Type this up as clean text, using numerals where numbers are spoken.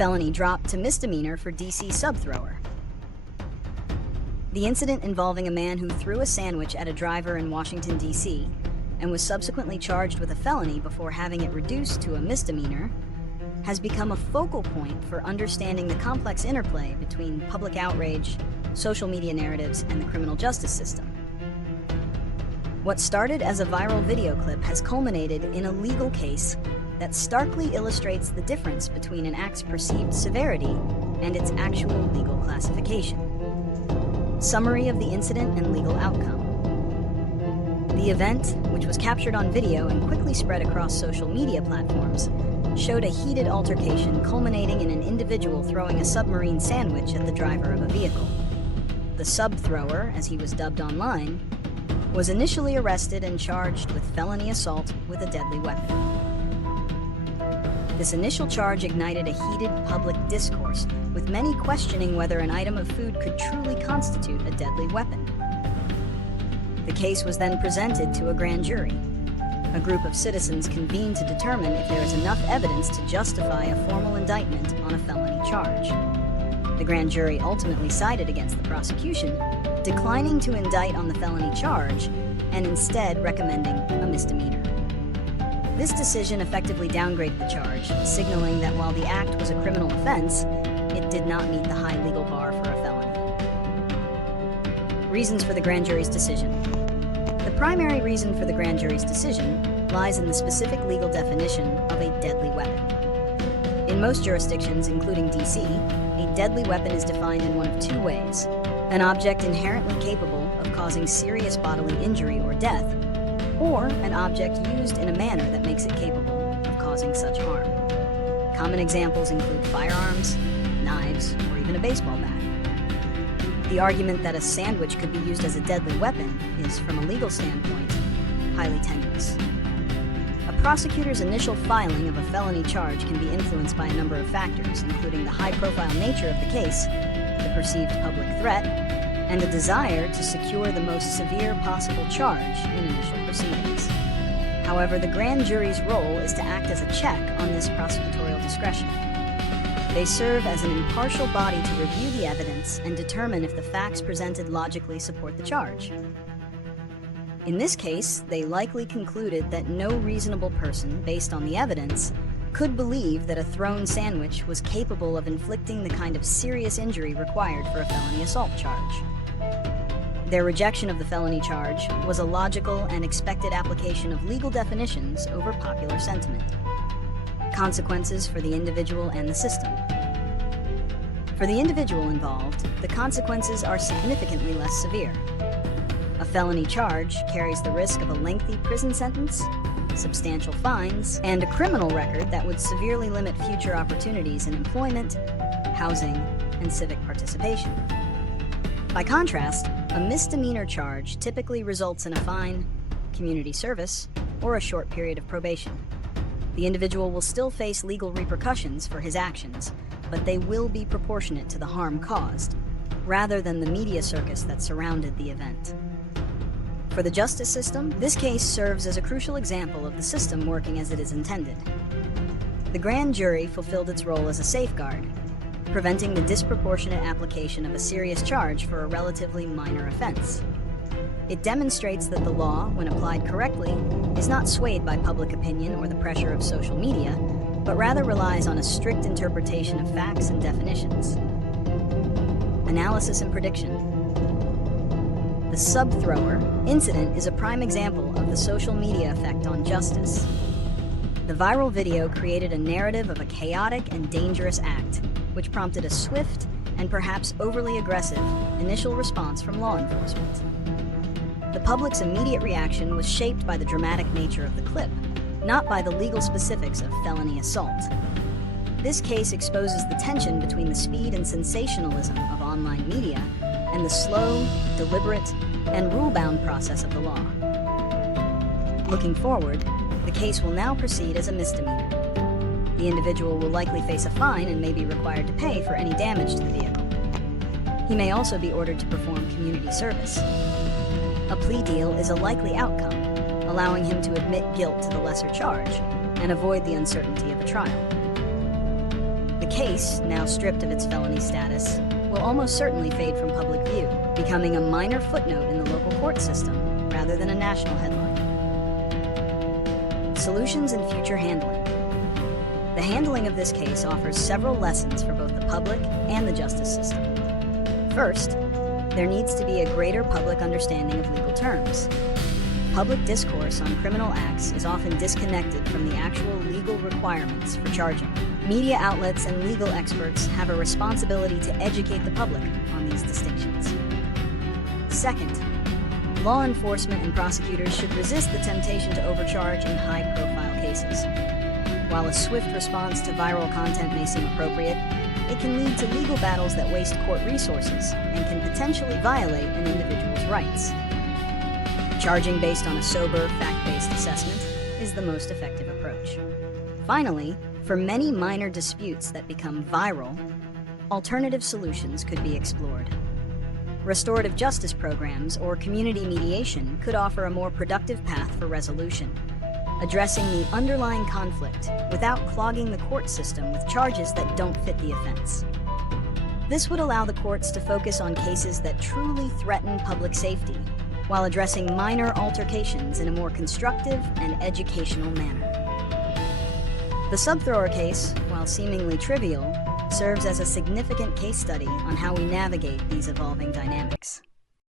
Felony dropped to misdemeanor for DC sub-thrower. The incident involving a man who threw a sandwich at a driver in Washington, D.C., and was subsequently charged with a felony before having it reduced to a misdemeanor, has become a focal point for understanding the complex interplay between public outrage, social media narratives, and the criminal justice system. What started as a viral video clip has culminated in a legal case that starkly illustrates the difference between an act's perceived severity and its actual legal classification. Summary of the incident and legal outcome. The event, which was captured on video and quickly spread across social media platforms, showed a heated altercation culminating in an individual throwing a submarine sandwich at the driver of a vehicle. The sub-thrower, as he was dubbed online, was initially arrested and charged with felony assault with a deadly weapon. This initial charge ignited a heated public discourse, with many questioning whether an item of food could truly constitute a deadly weapon. The case was then presented to a grand jury. A group of citizens convened to determine if there is enough evidence to justify a formal indictment on a felony charge. The grand jury ultimately sided against the prosecution, declining to indict on the felony charge and instead recommending a misdemeanor. This decision effectively downgraded the charge, signaling that while the act was a criminal offense, it did not meet the high legal bar for a felony. Reasons for the grand jury's decision. The primary reason for the grand jury's decision lies in the specific legal definition of a deadly weapon. In most jurisdictions, including DC, a deadly weapon is defined in one of two ways: an object inherently capable of causing serious bodily injury or death, or an object used in a manner that makes it capable of causing such harm. Common examples include firearms, knives, or even a baseball bat. The argument that a sandwich could be used as a deadly weapon is, from a legal standpoint, highly tenuous. A prosecutor's initial filing of a felony charge can be influenced by a number of factors, including the high-profile nature of the case, the perceived public threat, and the desire to secure the most severe possible charge in initial proceedings. However, the grand jury's role is to act as a check on this prosecutorial discretion. They serve as an impartial body to review the evidence and determine if the facts presented logically support the charge. In this case, they likely concluded that no reasonable person, based on the evidence, could believe that a thrown sandwich was capable of inflicting the kind of serious injury required for a felony assault charge. Their rejection of the felony charge was a logical and expected application of legal definitions over popular sentiment. Consequences for the individual and the system. For the individual involved, the consequences are significantly less severe. A felony charge carries the risk of a lengthy prison sentence, substantial fines, and a criminal record that would severely limit future opportunities in employment, housing, and civic participation. By contrast, a misdemeanor charge typically results in a fine, community service, or a short period of probation. The individual will still face legal repercussions for his actions, but they will be proportionate to the harm caused, rather than the media circus that surrounded the event. For the justice system, this case serves as a crucial example of the system working as it is intended. The grand jury fulfilled its role as a safeguard, preventing the disproportionate application of a serious charge for a relatively minor offense. It demonstrates that the law, when applied correctly, is not swayed by public opinion or the pressure of social media, but rather relies on a strict interpretation of facts and definitions. Analysis and prediction. The sub-thrower incident is a prime example of the social media effect on justice. The viral video created a narrative of a chaotic and dangerous act, which prompted a swift and perhaps overly aggressive initial response from law enforcement. The public's immediate reaction was shaped by the dramatic nature of the clip, not by the legal specifics of felony assault. This case exposes the tension between the speed and sensationalism of online media and the slow, deliberate, and rule-bound process of the law. Looking forward, the case will now proceed as a misdemeanor. The individual will likely face a fine and may be required to pay for any damage to the vehicle. He may also be ordered to perform community service. A plea deal is a likely outcome, allowing him to admit guilt to the lesser charge and avoid the uncertainty of a trial. The case, now stripped of its felony status, will almost certainly fade from public view, becoming a minor footnote in the local court system rather than a national headline. Solutions and future handling. The handling of this case offers several lessons for both the public and the justice system. First, there needs to be a greater public understanding of legal terms. Public discourse on criminal acts is often disconnected from the actual legal requirements for charging. Media outlets and legal experts have a responsibility to educate the public on these distinctions. Second, law enforcement and prosecutors should resist the temptation to overcharge in high-profile cases. While a swift response to viral content may seem appropriate, it can lead to legal battles that waste court resources and can potentially violate an individual's rights. Charging based on a sober, fact-based assessment is the most effective approach. Finally, for many minor disputes that become viral, alternative solutions could be explored. Restorative justice programs or community mediation could offer a more productive path for resolution, addressing the underlying conflict without clogging the court system with charges that don't fit the offense. This would allow the courts to focus on cases that truly threaten public safety, while addressing minor altercations in a more constructive and educational manner. The sub-thrower case, while seemingly trivial, serves as a significant case study on how we navigate these evolving dynamics.